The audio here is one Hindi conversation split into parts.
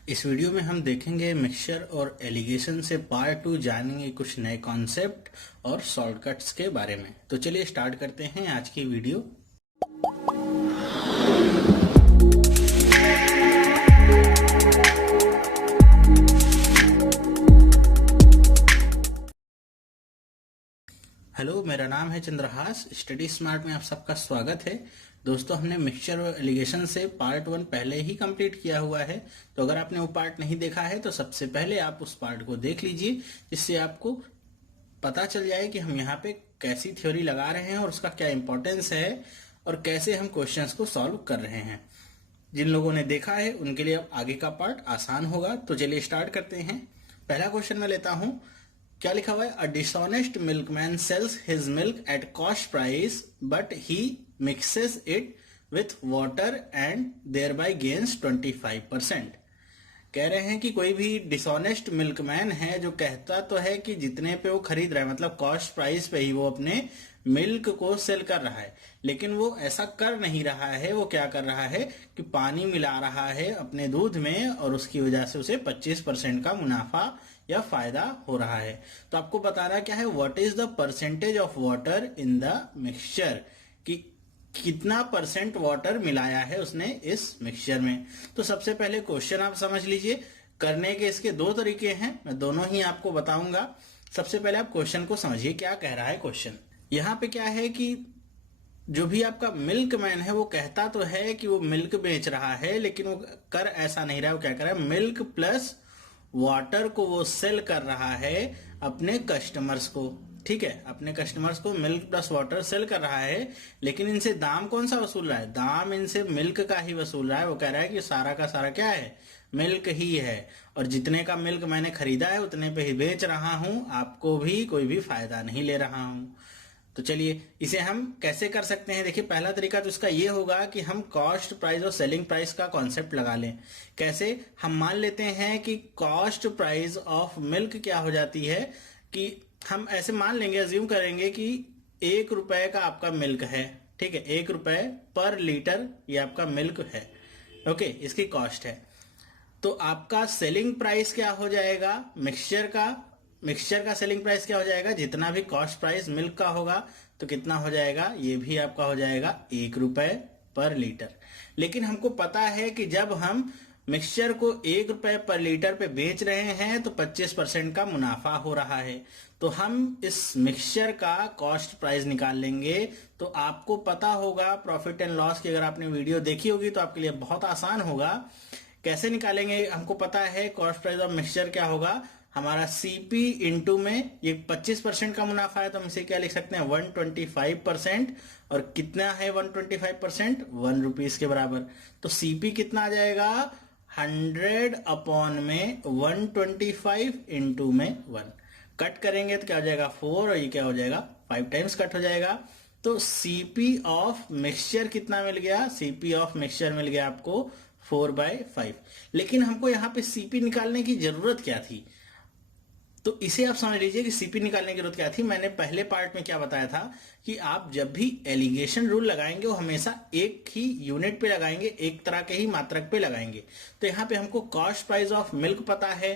इस वीडियो में हम देखेंगे मिक्सचर और एलिगेशन से पार्ट 2 जानेंगे कुछ नए कॉन्सेप्ट और शॉर्टकट्स के बारे में। तो चलिए स्टार्ट करते हैं आज की वीडियो। हेलो, मेरा नाम है चंद्रहास। स्टडी स्मार्ट में आप सबका स्वागत है। दोस्तों, हमने मिक्सचर और एलिगेशन से पार्ट 1 पहले ही कंप्लीट किया हुआ है, तो अगर आपने वो पार्ट नहीं देखा है तो सबसे पहले आप उस पार्ट को देख लीजिए, जिससे आपको पता चल जाए कि हम यहाँ पे कैसी थ्योरी लगा रहे हैं और उसका क्या इंपॉर्टेंस है और कैसे हम क्वेश्चंस को सॉल्व कर रहे हैं। जिन लोगों ने देखा है उनके लिए अब आगे का पार्ट आसान होगा। तो चलिए स्टार्ट करते हैं। पहला क्वेश्चन मैं लेता हूं। क्या लिखा हुआ है? A dishonest milkman sells his milk at cost price but he mixes it with water and thereby gains 25%। कह रहे हैं कि कोई भी डिसऑनेस्ट मिल्कमैन है जो कहता तो है कि जितने पे वो खरीद रहा है, मतलब कॉस्ट प्राइस पे ही वो अपने मिल्क को सेल कर रहा है, लेकिन वो ऐसा कर नहीं रहा है। वो क्या कर रहा है कि पानी मिला रहा है अपने दूध में और उसकी वजह से उसे 25% का मुनाफा या फायदा हो रहा है। तो आपको बताना क्या है, what is the percentage of water in the mixture, कि कितना परसेंट वाटर मिलाया है उसने इस मिक्सचर में। तो सबसे पहले क्वेश्चन आप समझ लीजिए। करने के इसके दो तरीके हैं, मैं दोनों ही आपको बताऊंगा। सबसे पहले आप क्वेश्चन को समझिए, क्या कह रहा है क्वेश्चन। यहाँ पे क्या है कि जो भी आपका मिल्कमैन है वो कहता तो है कि वो मिल्क बेच रहा है, लेकिन वो कर ऐसा नहीं रहा है। वो क्या कर रहा है, मिल्क प्लस वाटर को वो सेल कर रहा है अपने कस्टमर्स को। ठीक है, अपने कस्टमर्स को मिल्क प्लस वाटर सेल कर रहा है, लेकिन इनसे दाम कौन सा वसूल रहा है? दाम इनसे मिल्क का ही वसूल रहा है। वो कह रहा है कि सारा का सारा क्या है, मिल्क ही है, और जितने का मिल्क मैंने खरीदा है उतने पे ही बेच रहा हूं, आपको भी कोई भी फायदा नहीं ले रहा हूं। तो चलिए इसे हम कैसे कर सकते हैं। देखिए, पहला तरीका तो इसका ये होगा कि हम कॉस्ट प्राइस और सेलिंग प्राइस का कॉन्सेप्ट लगा लें। कैसे? हम मान लेते हैं कि कॉस्ट प्राइस ऑफ मिल्क क्या हो जाती है, कि हम ऐसे मान लेंगे, अज्यूम करेंगे कि 1 रुपए का आपका मिल्क है। ठीक है, 1 रुपए पर लीटर ये आपका मिल्क है। ओके, इसकी कॉस्ट है। तो आपका सेलिंग प्राइस क्या हो जाएगा मिक्सचर का सेलिंग प्राइस क्या हो जाएगा? जितना भी कॉस्ट प्राइस मिल्क का होगा तो कितना हो जाएगा, ये भी आपका हो जाएगा 1 रुपए पर लीटर। लेकिन हमको पता है कि जब हम मिक्सचर को 1 रुपए पर लीटर पे बेच रहे हैं तो 25% का मुनाफा हो रहा है। तो हम इस मिक्सचर का कॉस्ट प्राइस निकाल लेंगे। तो आपको पता होगा प्रॉफिट एंड लॉस की, अगर आपने वीडियो देखी होगी तो आपके लिए बहुत आसान होगा। कैसे निकालेंगे? हमको पता है कॉस्ट प्राइस ऑफ मिक्सचर क्या होगा, हमारा सीपी इंटू में ये 25% का मुनाफा है, तो हम इसे क्या लिख सकते हैं, 125%। और कितना है 125%? 1 रुपीज के बराबर। तो सीपी कितना आ जाएगा, 100 अपॉन में 125 इंटू में 1। कट करेंगे तो क्या हो जाएगा, 4, और ये क्या हो जाएगा, 5 टाइम्स कट हो जाएगा। तो सीपी ऑफ मिक्सचर कितना मिल गया, सीपी ऑफ मिक्सचर मिल गया आपको 4/5। लेकिन हमको यहाँ पे सीपी निकालने की जरूरत क्या थी, तो इसे आप समझ लीजिए कि सीपी निकालने की जरूरत क्या थी। मैंने पहले पार्ट में क्या बताया था कि आप जब भी एलिगेशन रूल लगाएंगे वो हमेशा एक ही यूनिट पे लगाएंगे, एक तरह के ही मात्रक पे लगाएंगे। तो यहाँ पे हमको कॉस्ट प्राइस ऑफ मिल्क पता है,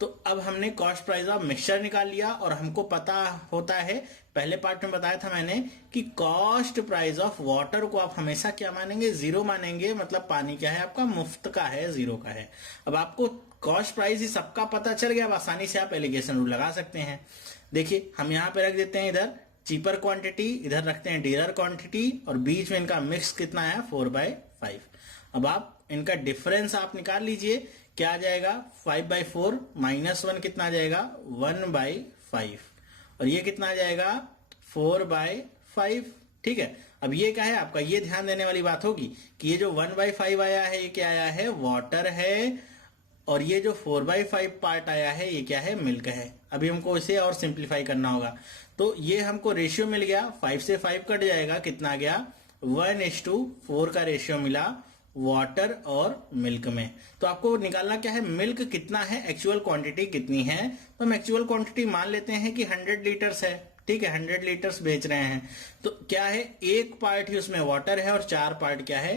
तो अब हमने कॉस्ट प्राइस ऑफ मिक्सचर निकाल लिया। और हमको पता होता है, पहले पार्ट में बताया था मैंने, कि कॉस्ट प्राइस ऑफ वाटर को आप हमेशा क्या मानेंगे, 0 मानेंगे। मतलब पानी क्या है आपका, मुफ्त का है, 0 का है। अब आपको कॉस्ट प्राइस ही सबका पता चल गया, अब आसानी से आप एलिगेशन रूल लगा सकते हैं। देखिए, हम यहाँ पे रख देते हैं इधर चीपर क्वांटिटी, इधर रखते हैं डीलर क्वांटिटी, और बीच में इनका मिक्स कितना है, 4/5। अब आप इनका डिफरेंस आप निकाल लीजिए, क्या आ जाएगा, 5/4 माइनस 1 कितना आ जाएगा, 1/5, और ये कितना आ जाएगा, 4/5। ठीक है, अब ये क्या है आपका, ये ध्यान देने वाली बात होगी कि ये जो 1/5 आया है ये क्या आया है, वाटर है, और ये जो 4/5 पार्ट आया है ये क्या है, मिल्क है। अभी हमको इसे और सिंप्लीफाई करना होगा। तो ये हमको रेशियो मिल गया, 5 से 5 कट जाएगा, कितना आ गया, 1:4 का रेशियो मिला वाटर और मिल्क में। तो आपको निकालना क्या है, मिल्क कितना है, एक्चुअल क्वांटिटी कितनी है। तो हम एक्चुअल क्वांटिटी मान लेते हैं कि 100 लीटर्स है। ठीक है, 100 लीटर्स बेच रहे हैं, तो क्या है, 1 पार्ट ही उसमें वाटर है और 4 पार्ट क्या है,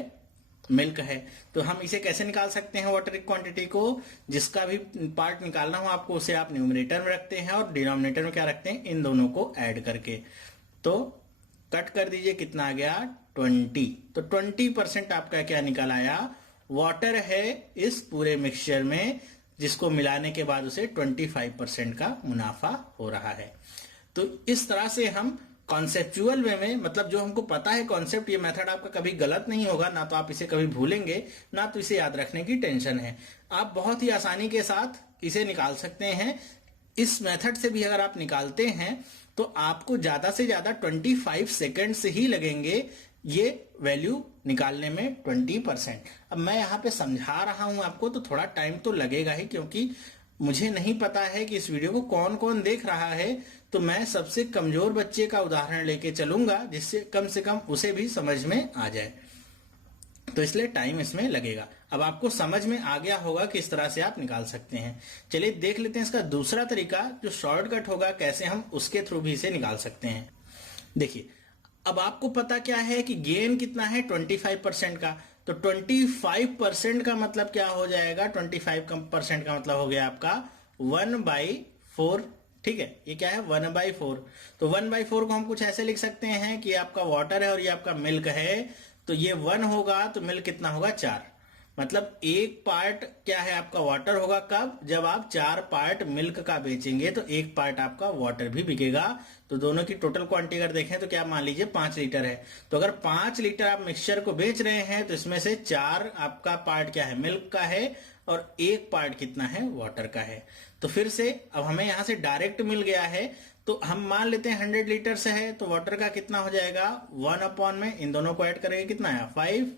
मिल्क है। तो हम इसे कैसे निकाल सकते हैं वाटर की क्वांटिटी को, जिसका भी पार्ट निकालना हो आपको उसे आप न्यूमरेटर में रखते हैं और डिनोमिनेटर में क्या रखते हैं, इन दोनों को ऐड करके। तो कट कर दीजिए, कितना आ गया 20। तो 20% आपका क्या निकल आया, वाटर है इस पूरे मिक्सचर में, जिसको मिलाने के बाद उसे 25% का मुनाफा हो रहा है। तो इस तरह से हम कॉन्सेप्चुअल वे में, मतलब जो हमको पता है कॉन्सेप्ट, ये मेथड आपका कभी गलत नहीं होगा, ना तो आप इसे कभी भूलेंगे ना तो इसे याद रखने की टेंशन है। आप बहुत ही आसानी के साथ इसे निकाल सकते हैं। इस मेथड से भी अगर आप निकालते हैं तो आपको ज्यादा से ज्यादा 25 सेकेंड्स ही लगेंगे ये वैल्यू निकालने में 20%। अब मैं यहां पे समझा रहा हूं आपको तो थोड़ा टाइम तो लगेगा ही, क्योंकि मुझे नहीं पता है कि इस वीडियो को कौन कौन देख रहा है। तो मैं सबसे कमजोर बच्चे का उदाहरण लेके चलूंगा, जिससे कम से कम उसे भी समझ में आ जाए, तो इसलिए टाइम इसमें लगेगा। अब आपको समझ में आ गया होगा कि इस तरह से आप निकाल सकते हैं। चलिए देख लेते हैं इसका दूसरा तरीका, जो शॉर्टकट होगा, कैसे हम उसके थ्रू भी इसे निकाल सकते हैं। देखिए, अब आपको पता क्या है कि गेन कितना है 25% का। तो 25% का मतलब क्या हो जाएगा, 25% का मतलब हो गया आपका 1/4। ठीक है, ये क्या है 1/4। तो 1/4 को हम कुछ ऐसे लिख सकते हैं कि आपका वाटर है और ये आपका मिल्क है। तो ये 1 होगा तो मिल्क कितना होगा 4। मतलब एक पार्ट क्या है आपका वाटर होगा, कब, जब आप 4 पार्ट मिल्क का बेचेंगे तो एक पार्ट आपका वाटर भी बिकेगा। तो दोनों की टोटल क्वांटिटी अगर देखें तो क्या, मान लीजिए 5 लीटर है। तो अगर 5 लीटर आप मिक्सचर को बेच रहे हैं तो इसमें से 4 आपका पार्ट क्या है, मिल्क का है, और एक पार्ट कितना है, वाटर का है। तो फिर से अब हमें यहां से डायरेक्ट मिल गया है। तो हम मान लेते हैं 100 लीटर से है, तो वाटर का कितना हो जाएगा 1 में इन दोनों को ऐड करेंगे कितना है 5,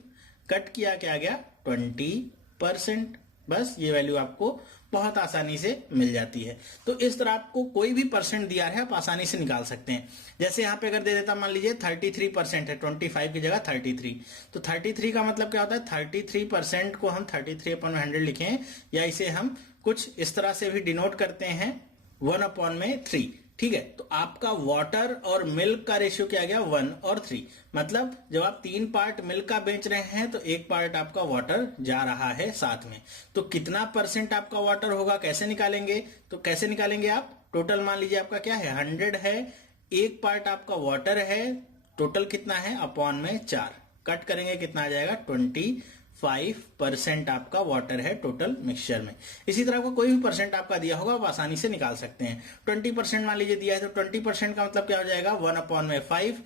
कट किया क्या आ गया 20%। बस ये वैल्यू आपको बहुत आसानी से मिल जाती है। तो इस तरह आपको कोई भी परसेंट दिया है आप आसानी से निकाल सकते हैं। जैसे यहां पे अगर दे देता, मान लीजिए 33% है, 25 की जगह 33। तो 33 का मतलब क्या होता है, 33% को हम 33/100 लिखें, या इसे हम कुछ इस तरह से भी डिनोट करते हैं 1/3। ठीक है, तो आपका वाटर और मिल्क का रेशियो क्या आ गया 1 और 3। मतलब जब आप 3 पार्ट मिल्क का बेच रहे हैं तो एक पार्ट आपका वाटर जा रहा है साथ में। तो कितना परसेंट आपका वाटर होगा, कैसे निकालेंगे, तो कैसे निकालेंगे आप, टोटल मान लीजिए आपका क्या है 100 है, एक पार्ट आपका वाटर है, टोटल कितना है अपॉन में 4, कट करेंगे कितना आ जाएगा 25% आपका वाटर है टोटल मिक्सचर में। इसी तरह को कोई भी परसेंट आपका दिया होगा आप आसानी से निकाल सकते हैं। 20% मान लीजिए दिया है, तो 20% का मतलब क्या हो जाएगा 1/5।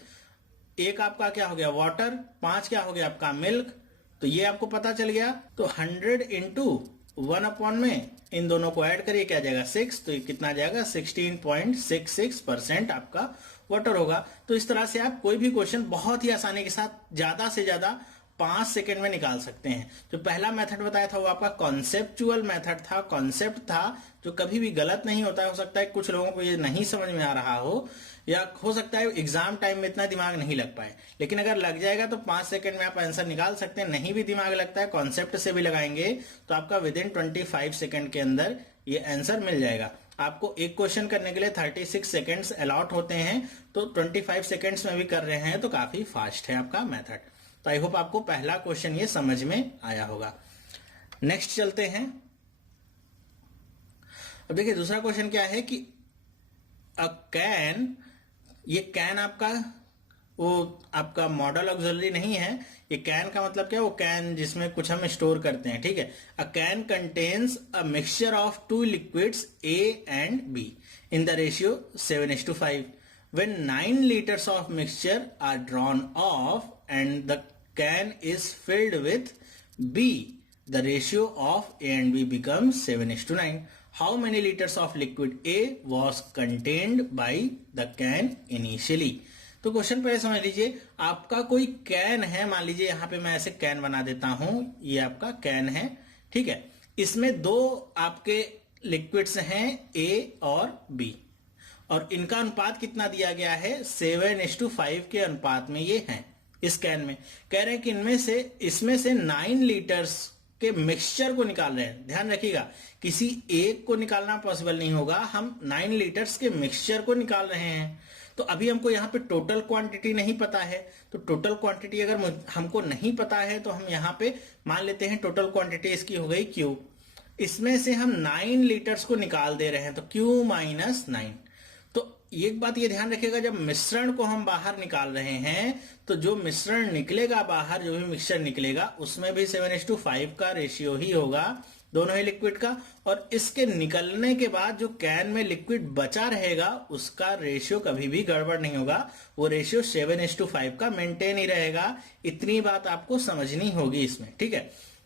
एक आपका क्या हो गया वाटर, 5 क्या हो गया आपका मिल्क। तो ये आपको पता चल गया। तो 100 इंटू 1/में इन दोनों को ऐड करिए, क्या जाएगा 6। तो ये कितना जाएगा 16.66% आपका वाटर होगा। तो इस तरह से आप कोई भी क्वेश्चन बहुत ही आसानी के साथ ज्यादा से ज्यादा 5 सेकेंड में निकाल सकते हैं। जो पहला मेथड बताया था वो आपका कॉन्सेप्चुअल मेथड था, कॉन्सेप्ट था, जो कभी भी गलत नहीं होता है। हो सकता है कुछ लोगों को ये नहीं समझ में आ रहा हो, या हो सकता है एग्जाम टाइम में इतना दिमाग नहीं लग पाए, लेकिन अगर लग जाएगा तो 5 सेकेंड में आप आंसर निकाल सकते हैं। नहीं भी दिमाग लगता है, कॉन्सेप्ट से भी लगाएंगे तो आपका विद इन 25 सेकेंड के अंदर ये आंसर मिल जाएगा। आपको एक क्वेश्चन करने के लिए 36 सेकेंड्स अलॉट होते हैं, तो 25 सेकेंड्स में भी कर रहे हैं तो काफी फास्ट है आपका मेथड। तो आई होप आपको पहला क्वेश्चन ये समझ में आया होगा। नेक्स्ट चलते हैं। अब देखिए दूसरा क्वेश्चन क्या है कि अ कैन, ये कैन आपका वो आपका मॉडल ऑक्सिलरी नहीं है। ये कैन का मतलब क्या है, वो कैन जिसमें कुछ हम स्टोर करते हैं। ठीक है, a can contains a mixture of 2 liquids A and B in the ratio 7:5. When 9 liters of mixture are drawn off and the can is filled with B, the ratio of A and B becomes 7:9. How many liters of liquid A was contained by the can initially? तो क्वेश्चन पहले समझ लीजिए। आपका कोई कैन है, मान लीजिए यहां पे मैं ऐसे कैन बना देता हूं, ये आपका कैन है। ठीक है, इसमें 2 आपके लिक्विड्स हैं A और B, और इनका अनुपात कितना दिया गया है 7:5 के अनुपात में ये हैं। इस कैन में कह रहे हैं कि इसमें से 9 लीटर्स के मिक्सचर को निकाल रहे हैं। ध्यान रखिएगा, किसी एक को निकालना पॉसिबल नहीं होगा, हम 9 लीटर्स के मिक्सचर को निकाल रहे हैं। तो अभी हमको यहाँ पे टोटल क्वांटिटी नहीं पता है, तो टोटल क्वांटिटी अगर हमको नहीं पता है तो हम यहाँ पे मान लेते हैं टोटल क्वांटिटी इसकी हो गई Q। इसमें से हम 9 लीटर्स को निकाल दे रहे हैं, तो Q माइनस 9। तो एक बात ये ध्यान रखिएगा, जब मिश्रण को हम बाहर निकाल रहे हैं तो जो मिश्रण निकलेगा बाहर, जो भी मिक्सचर निकलेगा उसमें भी 7:5 का रेशियो ही होगा, दोनों ही लिक्विड का। और इसके निकलने के बाद जो कैन में लिक्विड बचा रहेगा उसका रेशियो कभी भी गड़बड़ नहीं होगा, वो रेशियो 7:5 का मेंटेन ही रहेगा। इतनी बात आपको समझनी होगी इसमें, ठीक है,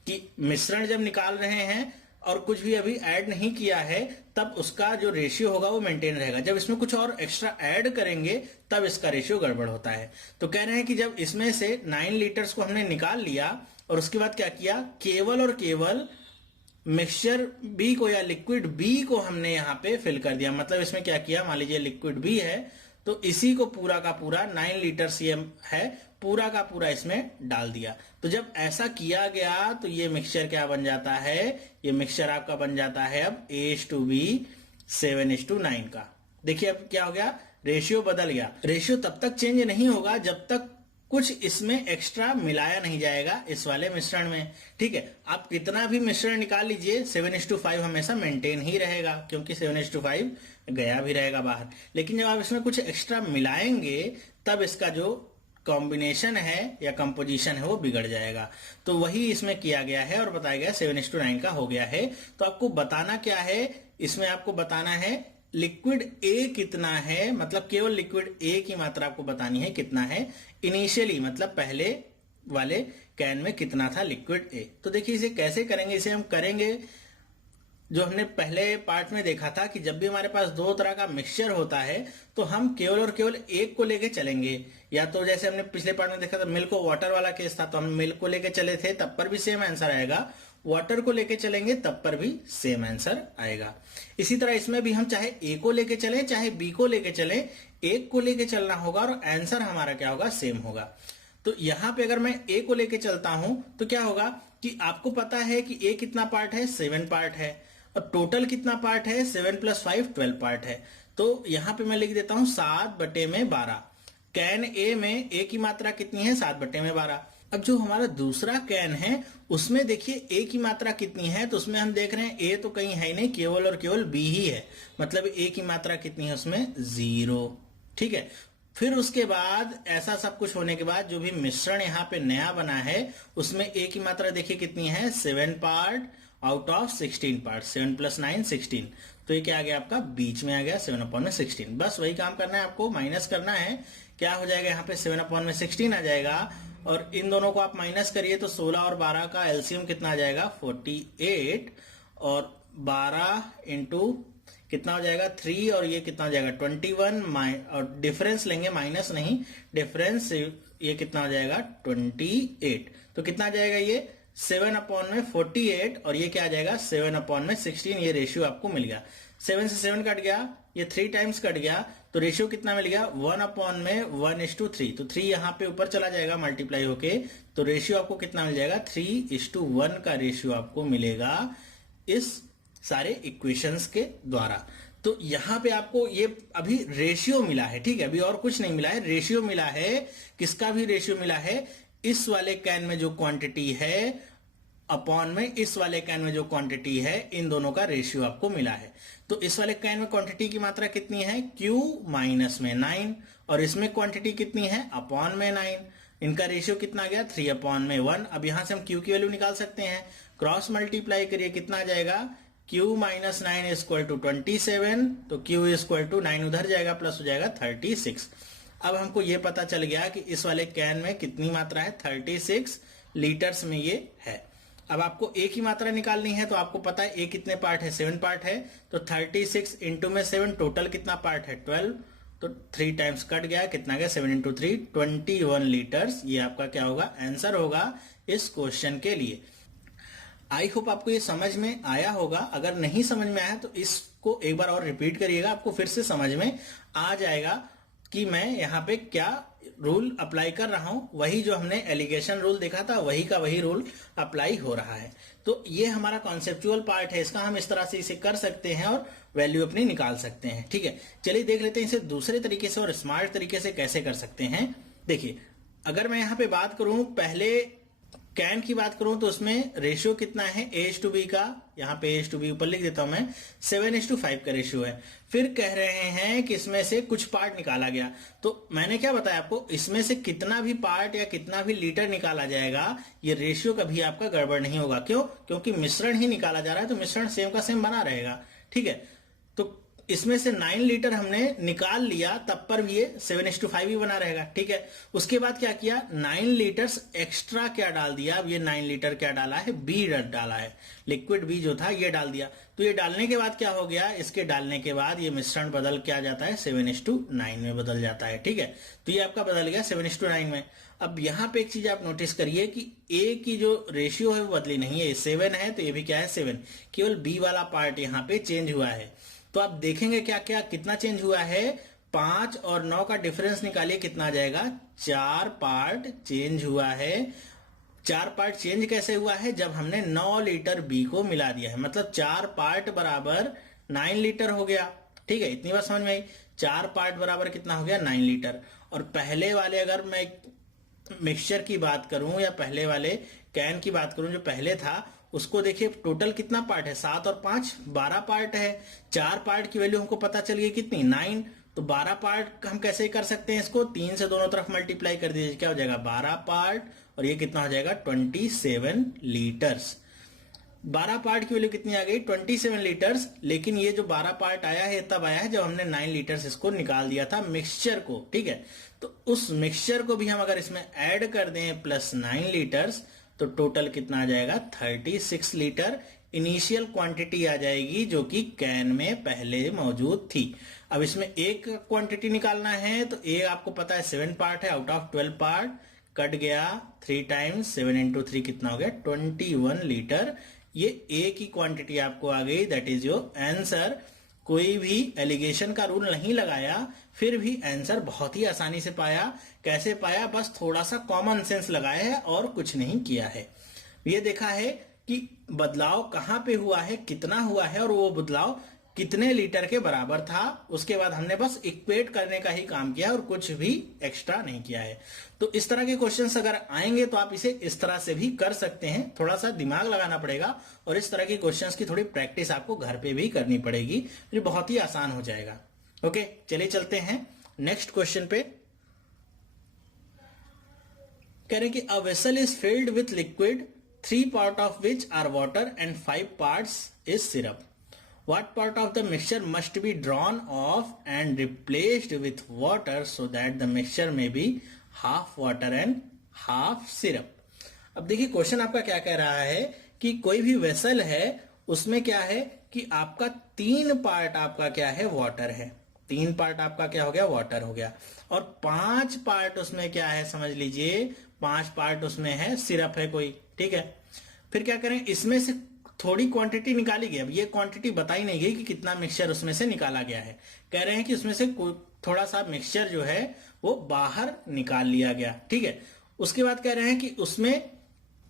कि मिश्रण जब निकाल रहे हैं और कुछ भी अभी ऐड नहीं किया है तब उसका जो रेशियो होगा वो मेंटेन रहेगा। जब इसमें कुछ और एक्स्ट्रा ऐड करेंगे तब इसका रेशियो गड़बड़ होता है। तो कह रहे हैं कि जब इसमें से 9 लीटर्स को हमने निकाल लिया और उसके बाद क्या किया, केवल और केवल मिक्सचर बी को या लिक्विड बी को हमने यहाँ पे फिल कर दिया। मतलब इसमें क्या किया, मान लीजिए लिक्विड बी है तो इसी को पूरा का पूरा 9 लीटर ये है, पूरा का पूरा इसमें डाल दिया। तो जब ऐसा किया गया तो ये मिक्सचर क्या बन जाता है, ये मिक्सचर आपका बन जाता है अब A:B 7:9 का। देखिए अब क्या हो गया, रेशियो बदल गया। रेशियो तब तक चेंज नहीं होगा जब तक कुछ इसमें एक्स्ट्रा मिलाया नहीं जाएगा इस वाले मिश्रण में, ठीक है। आप कितना भी मिश्रण निकाल लीजिए 7:5 हमेशा मेंटेन ही रहेगा, क्योंकि 7:5 गया भी रहेगा बाहर। लेकिन जब आप इसमें कुछ एक्स्ट्रा मिलाएंगे तब इसका जो कॉम्बिनेशन है या कंपोजिशन है वो बिगड़ जाएगा। तो वही इसमें किया गया है और बताया गया 7:9 का हो गया है। तो आपको बताना क्या है, इसमें आपको बताना है लिक्विड ए कितना है, मतलब केवल लिक्विड ए की मात्रा आपको बतानी है कितना है इनिशियली, मतलब पहले वाले कैन में कितना था लिक्विड ए। तो देखिए इसे कैसे करेंगे, इसे हम करेंगे जो हमने पहले पार्ट में देखा था कि जब भी हमारे पास दो तरह का मिक्सचर होता है तो हम केवल और केवल एक को लेके चलेंगे। या तो जैसे हमने पिछले पार्ट में देखा था मिल्क और वाटर वाला केस था, तो हम मिल्क को लेके चले थे तब पर भी सेम आंसर आएगा, वाटर को लेके चलेंगे तब पर भी सेम आंसर आएगा। इसी तरह इसमें भी हम चाहे ए को लेके चले चाहे बी को लेके चले, एक को लेके चलना होगा और आंसर हमारा क्या होगा, सेम होगा। तो यहां पे अगर मैं ए को लेके चलता हूं तो क्या होगा कि आपको पता है कि ए कितना पार्ट है, 7 पार्ट है, और टोटल कितना पार्ट है, 7 + 5 12 पार्ट है। तो यहां पे मैं लिख देता हूं 7/12। कैन ए में ए की मात्रा कितनी है, 7/12। अब जो हमारा दूसरा कैन है उसमें देखिए ए की मात्रा कितनी है, तो उसमें हम देख रहे हैं ए तो कहीं है ही नहीं, केवल और केवल बी ही है, मतलब ए की मात्रा कितनी है उसमें 0, ठीक है। फिर उसके बाद ऐसा सब कुछ होने के बाद जो भी मिश्रण यहाँ पे नया बना है उसमें ए की मात्रा देखिए कितनी है, 7 पार्ट आउट ऑफ 16 पार्ट, 7 + 9 16। तो ये क्या आ गया आपका, बीच में आ गया 7/16। बस वही काम करना है आपको, माइनस करना है। क्या हो जाएगा यहाँ पे 7/16 आ जाएगा, और इन दोनों को आप माइनस करिए तो 16 और 12 का एलसीएम कितना आ जाएगा, 48, और 12 इंटू कितना हो जाएगा 3, और ये कितना हो जाएगा 21, और डिफरेंस लेंगे, माइनस नहीं, डिफरेंस ये कितना हो जाएगा 28। तो कितना आ जाएगा ये 7/48, और ये क्या आ जाएगा 7/16। ये रेशियो आपको मिल गया, 7 से 7 कट गया, ये 3 टाइम्स कट गया, तो रेशियो कितना मिल गया 1/1:3। तो 3 यहाँ पे ऊपर चला जाएगा मल्टीप्लाई होके, तो रेशियो आपको कितना मिल जाएगा 3:1 का रेशियो आपको मिलेगा इस सारे इक्वेशंस के द्वारा। तो यहां पे आपको ये अभी रेशियो मिला है, ठीक है, अभी और कुछ नहीं मिला है, रेशियो मिला है। किसका भी रेशियो मिला है, इस वाले कैन में जो क्वांटिटी है अपॉन में इस वाले कैन में जो क्वांटिटी है, इन दोनों का रेशियो आपको मिला है। तो इस वाले कैन में क्वांटिटी की मात्रा कितनी है, Q माइनस में 9, और इसमें क्वांटिटी कितनी है अपॉन में 9। इनका रेशियो कितना आ गया 3/1। अब यहां से हम Q की वैल्यू निकाल सकते हैं, क्रॉस मल्टीप्लाई करिए, कितना आ जाएगा Q माइनस 9 = 27, तो Q = 9 उधर जाएगा, प्लस हो जाएगा 36। अब हमको ये पता चल गया कि इस वाले कैन में कितनी मात्रा है, 36 लीटर्स में ये है। अब आपको ए की मात्रा निकालनी है, तो आपको पता है ए कितने पार्ट है, 7 पार्ट है, तो 36 इंटू में 7, टोटल कितना पार्ट है 12, तो 3 टाइम्स कट गया, कितना गया 7 × 3 21 लीटर्स। ये आपका क्या होगा, आंसर होगा इस क्वेश्चन के लिए। आई होप आपको ये समझ में आया होगा। अगर नहीं समझ में आया तो इसको एक बार और रिपीट करिएगा, आपको फिर से समझ में आ जाएगा कि मैं यहाँ पे क्या रूल अप्लाई कर रहा हूं, वही जो हमने एलिगेशन रूल देखा था वही का वही रूल अप्लाई हो रहा है। तो ये हमारा कॉन्सेप्चुअल पार्ट है, इसका हम इस तरह से इसे कर सकते हैं और वैल्यू अपनी निकाल सकते हैं। ठीक है, चलिए देख लेते हैं इसे दूसरे तरीके से और स्मार्ट तरीके से कैसे कर सकते हैं। देखिए, अगर मैं यहां पे बात करूं, पहले कैन की बात करूं तो उसमें रेशियो कितना है A/B का, यहाँ पे A/B ऊपर लिख देता हूं मैं, 7:5 का रेशियो है। फिर कह रहे हैं कि इसमें से कुछ पार्ट निकाला गया, तो मैंने क्या बताया आपको, इसमें से कितना भी पार्ट या कितना भी लीटर निकाला जाएगा, ये रेशियो कभी आपका गड़बड़ नहीं होगा। क्यों? क्योंकि मिश्रण ही निकाला जा रहा है, तो मिश्रण सेम का सेम बना रहेगा। ठीक है, तो इसमें से 9 लीटर हमने निकाल लिया, तब पर भी ये 7:5 ही बना रहेगा। ठीक है, उसके बाद क्या किया, 9 लीटर्स एक्स्ट्रा क्या डाल दिया। अब ये 9 लीटर क्या डाला है, बी डाला है, लिक्विड बी जो था ये डाल दिया। तो ये डालने के बाद क्या हो गया, इसके डालने के बाद ये मिश्रण बदल क्या जाता है, 7:9 में बदल जाता है। ठीक है, तो ये आपका बदल गया 7:9 में। अब यहां पे एक चीज आप नोटिस करिए कि ए की जो रेशियो है वो बदली नहीं है, 7 है तो ये भी क्या है 7, केवल बी वाला पार्ट यहाँ पे चेंज हुआ है। तो आप देखेंगे क्या क्या कितना चेंज हुआ है, 5 और 9 का डिफरेंस निकालिए कितना आ जाएगा, 4 पार्ट चेंज हुआ है। 4 पार्ट चेंज कैसे हुआ है, जब हमने 9 लीटर बी को मिला दिया है, मतलब 4 पार्ट बराबर 9 लीटर हो गया। ठीक है, इतनी बात समझ में आई, 4 पार्ट बराबर कितना हो गया, 9 लीटर। और पहले वाले अगर मैं मिक्सचर की बात करूं या पहले वाले कैन की बात करूं जो पहले था, उसको देखिए टोटल कितना पार्ट है, 7 और 5 12 पार्ट है। 4 पार्ट की वैल्यू हमको पता चल गई कितनी, 9। तो 12 पार्ट हम कैसे कर सकते हैं, इसको 3 से दोनों तरफ मल्टीप्लाई कर दीजिए, क्या हो जाएगा 12 पार्ट, और ये कितना हो जाएगा 27 लीटर्स। 12 पार्ट की वैल्यू कितनी आ गई, 27 लीटर्स। लेकिन ये जो 12 पार्ट आया है तब आया है जब हमने 9 लीटर्स इसको निकाल दिया था मिक्सचर को। ठीक है, तो उस मिक्सचर को भी हम अगर इसमें ऐड कर दें प्लस 9 लीटर्स, तो टोटल कितना आ जाएगा 36 लीटर इनिशियल क्वांटिटी आ जाएगी, जो कि कैन में पहले मौजूद थी। अब इसमें एक क्वांटिटी निकालना है, तो एक आपको पता है 7 पार्ट है, आउट ऑफ 12 पार्ट कट गया 3 टाइम्स 7 इंटू 3 कितना हो गया 21 लीटर। ये ए की क्वांटिटी आपको आ गई, दैट इज योर आंसर। कोई भी एलिगेशन का रूल नहीं लगाया, फिर भी आंसर बहुत ही आसानी से पाया। कैसे पाया, बस थोड़ा सा कॉमन सेंस लगाया है और कुछ नहीं किया है। ये देखा है कि बदलाव कहां पे हुआ है, कितना हुआ है, और वो बदलाव कितने लीटर के बराबर था। उसके बाद हमने बस इक्वेट करने का ही काम किया और कुछ भी एक्स्ट्रा नहीं किया है। तो इस तरह के क्वेश्चंस अगर आएंगे तो आप इसे इस तरह से भी कर सकते हैं, थोड़ा सा दिमाग लगाना पड़ेगा और इस तरह के क्वेश्चंस की थोड़ी प्रैक्टिस आपको घर पे भी करनी पड़ेगी, फिर बहुत ही आसान हो जाएगा। ओके, चलिए चलते हैं नेक्स्ट क्वेश्चन पे। कह रहे हैं कि a vessel is filled with liquid 3 part of which are water and 5 parts is syrup. What part of the mixture must be drawn off and replaced with water so that the mixture may be half water and half syrup? अब देखिए क्वेश्चन आपका क्या कह रहा है कि कोई भी वेसल है, उसमें क्या है कि आपका 3 पार्ट आपका क्या है, वाटर है। 3 पार्ट आपका क्या हो गया, वाटर हो गया, और 5 पार्ट उसमें क्या है, समझ लीजिए 5 पार्ट उसमें है सिरप है कोई। ठीक है, फिर क्या करें, इसमें से थोड़ी क्वांटिटी निकाली गई। अब ये क्वांटिटी बताई नहीं गई कि कितना मिक्सचर उसमें से निकाला गया है। कह रहे हैं कि उसमें से थोड़ा सा मिक्सचर जो है वो बाहर निकाल लिया गया। ठीक है, उसके बाद कह रहे हैं कि उसमें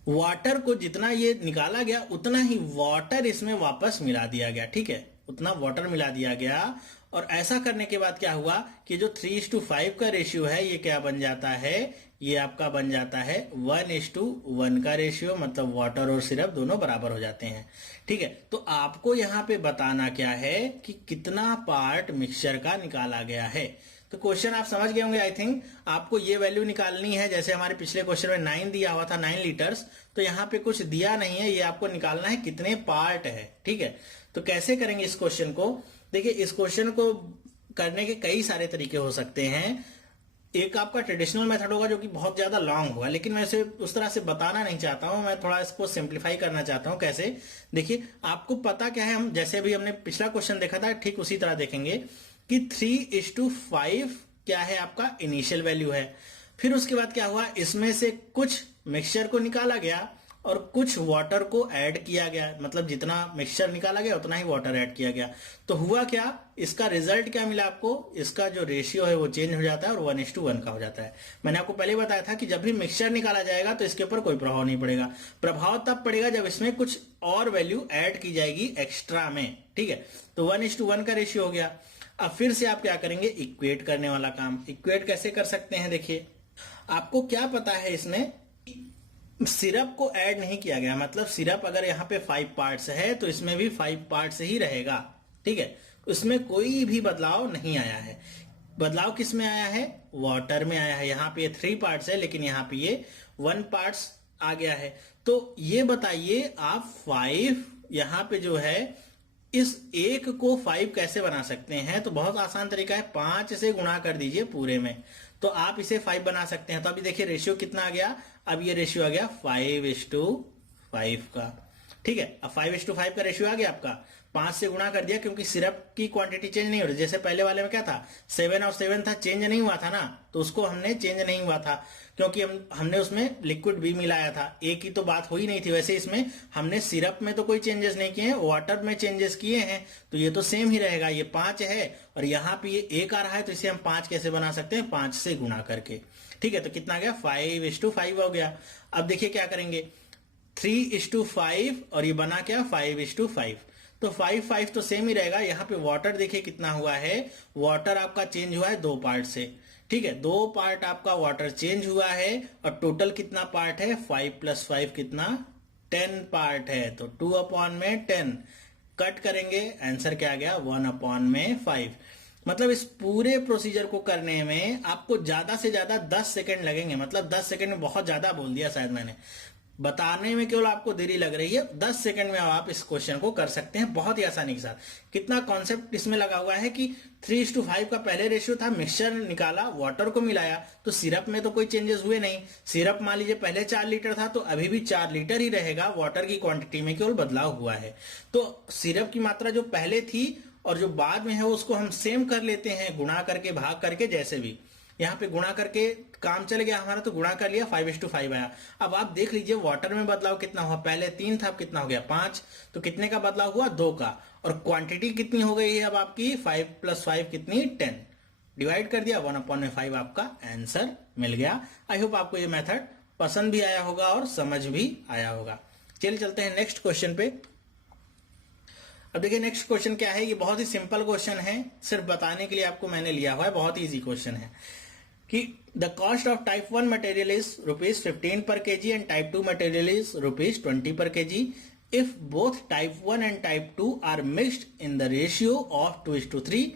वाटर को जितना ये निकाला गया उतना ही वाटर इसमें वापस मिला दिया गया। ठीक है, उतना वाटर मिला दिया गया, और ऐसा करने के बाद क्या हुआ कि जो 3:5 का रेशियो है ये क्या बन जाता है, ये आपका बन जाता है 1:1 का रेशियो, मतलब वाटर और सिरप दोनों बराबर हो जाते हैं। ठीक है, तो आपको यहां पे बताना क्या है कि कितना पार्ट मिक्सचर का निकाला गया है। तो क्वेश्चन आप समझ गए होंगे आई थिंक। आपको ये वैल्यू निकालनी है, जैसे हमारे पिछले क्वेश्चन में 9 दिया हुआ था, 9 लीटर्स, तो यहाँ पे कुछ दिया नहीं है, ये आपको निकालना है कितने पार्ट है। ठीक है, तो कैसे करेंगे इस क्वेश्चन को, देखिए इस क्वेश्चन को करने के कई सारे तरीके हो सकते हैं। एक आपका ट्रेडिशनल मेथड होगा जो कि बहुत ज्यादा लॉन्ग होगा, लेकिन मैं इसे उस तरह से बताना नहीं चाहता हूं, मैं थोड़ा इसको सिंप्लीफाई करना चाहता हूं। कैसे, देखिए आपको पता क्या है, हम जैसे अभी हमने पिछला क्वेश्चन देखा था ठीक उसी तरह देखेंगे कि 3:5 क्या है आपका इनिशियल वैल्यू है। फिर उसके बाद क्या हुआ, इसमें से कुछ मिक्सचर को निकाला गया और कुछ वाटर को ऐड किया गया, मतलब जितना मिक्सचर निकाला गया उतना ही वाटर ऐड किया गया। तो हुआ क्या, इसका रिजल्ट क्या मिला आपको, इसका जो रेशियो है वो चेंज हो जाता है और 1:1 का हो जाता है। मैंने आपको पहले बताया था कि जब भी मिक्सचर निकाला जाएगा तो इसके ऊपर कोई प्रभाव नहीं पड़ेगा, प्रभाव तब पड़ेगा जब इसमें कुछ और वैल्यू ऐड की जाएगी एक्स्ट्रा में, ठीक है। तो 1:1 का रेशियो हो गया। अब फिर से आप क्या करेंगे, इक्वेट करने वाला काम। इक्वेट कैसे कर सकते हैं, देखिए आपको क्या पता है, इसमें सिरप को ऐड नहीं किया गया, मतलब सिरप अगर यहाँ पे 5 पार्ट्स है तो इसमें भी 5 पार्ट्स ही रहेगा, ठीक है। उसमें कोई भी बदलाव नहीं आया है। बदलाव किस में आया है, वाटर में आया है। यहाँ पे 3 पार्ट्स है लेकिन यहाँ पे ये 1 पार्ट्स आ गया है। तो ये बताइए आप 5 यहाँ पे जो है इस 1 को 5 कैसे बना सकते हैं। तो बहुत आसान तरीका है, 5 से गुणा कर दीजिए पूरे में, तो आप इसे 5 बना सकते हैं। तो अभी देखिए रेशियो कितना आ गया, अब ये रेशियो आ गया 5:5 का, ठीक है। अब 5:5 का रेशियो आ गया आपका, 5 से गुणा कर दिया क्योंकि सिरप की क्वांटिटी चेंज नहीं हो रही। जैसे पहले वाले में क्या था, 7 और 7 था, चेंज नहीं हुआ था ना, तो उसको हमने चेंज नहीं हुआ था क्योंकि हमने उसमें लिक्विड भी मिलाया था। एक ही तो बात हुई नहीं थी। वैसे इसमें हमने सिरप में तो कोई चेंजेस नहीं किए हैं, वाटर में चेंजेस किए हैं, तो ये तो सेम ही रहेगा। ये 5 है और यहाँ पे ये 1 आ रहा है, तो इसे हम 5 कैसे बना सकते हैं, 5 से गुणा करके, ठीक है। तो कितना गया, 5:5 हो गया। अब देखिए क्या करेंगे, 3:5 और ये बना क्या, 5:5। तो 5 तो सेम ही रहेगा। यहाँ पे वाटर देखिए कितना हुआ है, वाटर आपका चेंज हुआ है 2 पार्ट से, ठीक है। 2 पार्ट आपका वाटर चेंज हुआ है और टोटल कितना पार्ट है, 5 + 5 कितना, 10 पार्ट है। तो 2/10 कट करेंगे, आंसर क्या आ गया, 1/5। मतलब इस पूरे प्रोसीजर को करने में आपको ज्यादा से ज्यादा 10 सेकंड लगेंगे। मतलब 10 सेकंड में बहुत ज्यादा बोल दिया शायद मैंने, बताने में केवल आपको देरी लग रही है। 10 सेकंड में आप इस क्वेश्चन को कर सकते हैं बहुत ही आसानी के साथ। कितना कॉन्सेप्ट इसमें लगा हुआ है कि 3:5 का पहले रेशियो था, मिक्सचर निकाला, वाटर को मिलाया, तो सिरप में तो कोई चेंजेस हुए नहीं। सिरप मान लीजिए पहले 4 लीटर था तो अभी भी 4 लीटर ही रहेगा, वाटर की क्वांटिटी में केवल बदलाव हुआ है। तो सिरप की मात्रा जो पहले थी और जो बाद में है उसको हम सेम कर लेते हैं, गुणा करके, भाग करके, जैसे भी। यहाँ पे गुणा करके काम चल गया हमारा, तो गुणा कर लिया, 5:5 आया। अब आप देख लीजिए वाटर में बदलाव कितना हुआ, पहले 3 था, अब कितना हो गया, 5। तो कितने का बदलाव हुआ, 2 का। और क्वांटिटी कितनी हो गई है अब आपकी, 5 + 5 कितनी, 10। डिवाइड कर दिया, 1/5 आपका आंसर मिल गया। आई होप आपको ये मेथड पसंद भी आया होगा और समझ भी आया होगा। चलिए चलते हैं नेक्स्ट क्वेश्चन पे। अब देखिए नेक्स्ट क्वेश्चन क्या है, ये बहुत ही सिंपल क्वेश्चन है, सिर्फ बताने के लिए आपको मैंने लिया हुआ है। बहुत इजी क्वेश्चन है कि the cost of type 1 material is ₹15 per kg and type 2 material is ₹20 per kg if both type 1 and type 2 are mixed in the ratio of 2:3,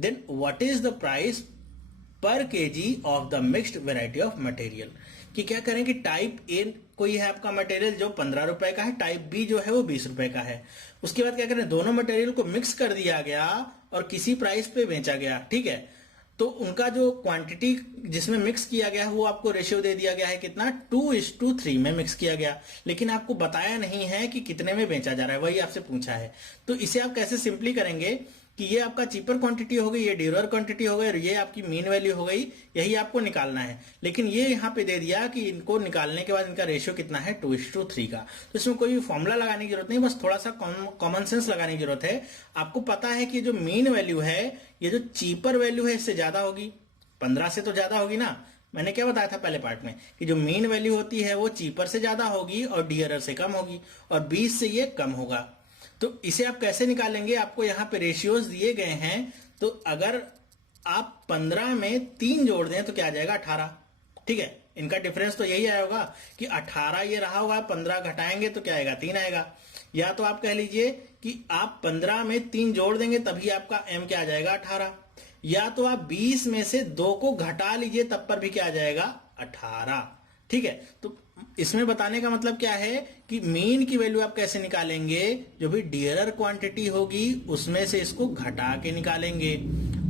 then what is the price per kg of the mixed variety of material. कि क्या करें कि टाइप ए कोई है आपका मटेरियल जो 15 रुपए का है, टाइप बी जो है वो 20 रुपए का है। उसके बाद क्या करें, दोनों मटेरियल को मिक्स कर दिया गया और किसी प्राइस पे बेचा गया, ठीक है। तो उनका जो क्वांटिटी जिसमें मिक्स किया गया है वो आपको रेशियो दे दिया गया है कितना, 2:3 में मिक्स किया गया, लेकिन आपको बताया नहीं है कि कितने में बेचा जा रहा है, वही आपसे पूछा है। तो इसे आप कैसे सिंपली करेंगे कि ये आपका चीपर क्वांटिटी हो गई, ये ड्यूरर क्वांटिटी हो गई और ये आपकी मीन वैल्यू हो गई, यही आपको निकालना है। लेकिन ये यहाँ पे दे दिया कि इनको निकालने के बाद इनका रेशियो कितना है, 2:3 का। तो इसमें कोई भी फॉर्मूला लगाने की जरूरत नहीं, बस थोड़ा सा कॉमन सेंस लगाने की जरूरत है। आपको पता है कि जो मीन वैल्यू है, ये जो चीपर वैल्यू है इससे ज्यादा होगी, 15 से तो ज्यादा होगी ना। मैंने क्या बताया था पहले पार्ट में कि जो मीन वैल्यू होती है वो चीपर से ज्यादा होगी और डियरर से कम होगी, और 20 से ये कम होगा। तो इसे आप कैसे निकालेंगे, आपको यहाँ पे रेशियोज दिए गए हैं। तो अगर आप 15 में 3 जोड़ दें तो क्या आ जाएगा, 18, ठीक है। इनका डिफरेंस तो यही आया होगा कि 18 ये रहा होगा, 15 घटाएंगे तो क्या आएगा, 3 आएगा। या तो आप कह लीजिए कि आप 15 में 3 जोड़ देंगे तभी आपका m क्या आ जाएगा, 18। या तो आप 20 में से 2 को घटा लीजिए तब पर भी क्या आ जाएगा, 18, ठीक है। तो इसमें बताने का मतलब क्या है कि मीन की वैल्यू आप कैसे निकालेंगे, जो भी डियरर क्वांटिटी होगी उसमें से इसको घटा के निकालेंगे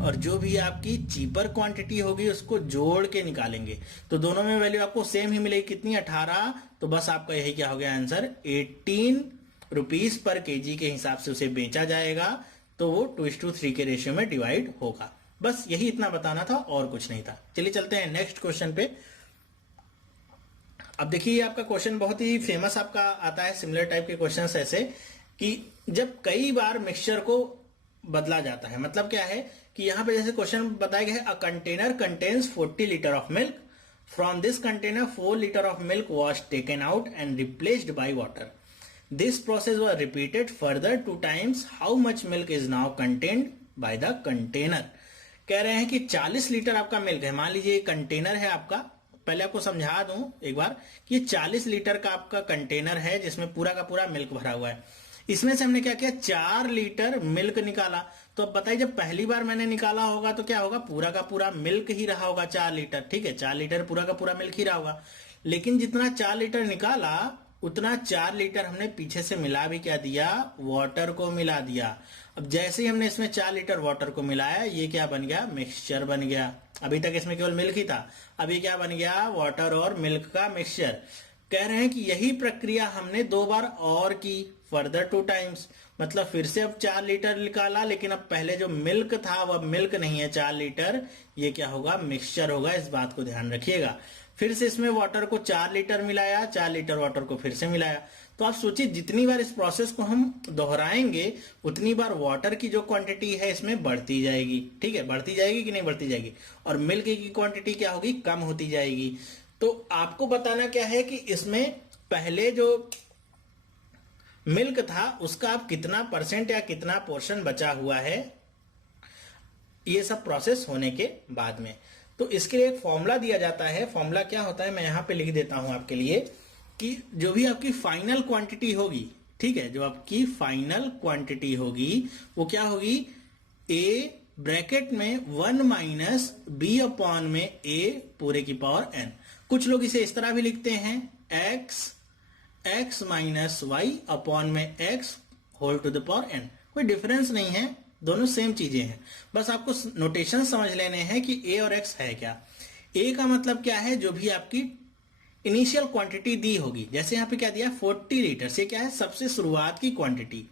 और जो भी आपकी चीपर क्वांटिटी होगी उसको जोड़ के निकालेंगे। तो दोनों में वैल्यू आपको सेम ही मिलेगी, कितनी, 18। तो बस आपका यही क्या हो गया आंसर, 18 रुपीज पर केजी के हिसाब से उसे बेचा जाएगा। तो वो 2:3 के रेशियो में डिवाइड होगा। बस यही इतना बताना था और कुछ नहीं था। चलिए चलते हैं नेक्स्ट क्वेश्चन पे। अब देखिए ये आपका क्वेश्चन बहुत ही फेमस आपका आता है, सिमिलर टाइप के क्वेश्चंस ऐसे कि जब कई बार मिक्सचर को बदला जाता है, मतलब क्या है कि यहाँ पे जैसे क्वेश्चन बताया गया है, a container contains 40 litre of milk, from this container 4 litre of milk was taken out and replaced by water, this process was repeated further 2 times, how much milk is now contained by the container. कह रहे हैं कि 40 लीटर आपका मिल्क है, मान लीजिए कंटेनर है आपका, पहले आपको समझा दूं एक बार कि ये 40 लीटर का आपका कंटेनर है जिसमें पूरा का पूरा मिल्क भरा हुआ है। इसमें से हमने क्या किया, 4 लीटर मिल्क निकाला। तो अब बताइए जब पहली बार मैंने निकाला होगा तो क्या होगा, पूरा का पूरा मिल्क ही रहा होगा 4 लीटर, ठीक है, 4 लीटर पूरा का पूरा मिल्क ही रहा होगा। लेकिन जितना 4 लीटर निकाला उतना 4 लीटर हमने पीछे से मिला भी क्या दिया, वाटर को मिला दिया। अब जैसे ही हमने इसमें 4 लीटर वाटर को मिलाया, ये क्या बन गया, मिक्सचर बन गया। अभी तक इसमें केवल मिल्क ही था, अभी क्या बन गया, वाटर और मिल्क का मिक्सचर। कह रहे हैं कि यही प्रक्रिया हमने 2 बार और की, फर्दर 2 times, मतलब फिर से अब 4 लीटर निकाला, लेकिन अब पहले जो मिल्क था वह मिल्क नहीं है 4 लीटर, ये क्या होगा, मिक्सचर होगा, इस बात को ध्यान रखिएगा। फिर से इसमें वाटर को 4 लीटर मिलाया, 4 लीटर वाटर को फिर से मिलाया। तो आप सोचिए जितनी बार इस प्रोसेस को हम दोहराएंगे उतनी बार वाटर की जो क्वांटिटी है इसमें बढ़ती जाएगी, ठीक है, बढ़ती जाएगी कि नहीं बढ़ती जाएगी, और मिल्क की क्वांटिटी क्या होगी, कम होती जाएगी। तो आपको बताना क्या है कि इसमें पहले जो मिल्क था उसका आप कितना परसेंट या कितना पोर्शन बचा हुआ है, ये सब प्रोसेस होने के बाद में। तो इसके लिए एक फॉर्मूला दिया जाता है। फॉर्मूला क्या होता है मैं यहां पे लिख देता हूं आपके लिए, कि जो भी आपकी फाइनल क्वांटिटी होगी, ठीक है, जो आपकी फाइनल क्वांटिटी होगी वो क्या होगी, ए ब्रैकेट में 1 माइनस बी अपॉन में ए पूरे की पावर एन। कुछ लोग इसे इस तरह भी लिखते हैं, एक्स माइनस वाई अपॉन में x whole to the power n. कोई डिफरेंस नहीं है, दोनों सेम चीजें हैं, बस आपको नोटेशन समझ लेने हैं कि ए और एक्स है क्या। ए का मतलब क्या है, जो भी आपकी इनिशियल क्वांटिटी दी होगी, जैसे यहां पे क्या दिया 40 लीटर, से क्या है सबसे शुरुआत की क्वांटिटी।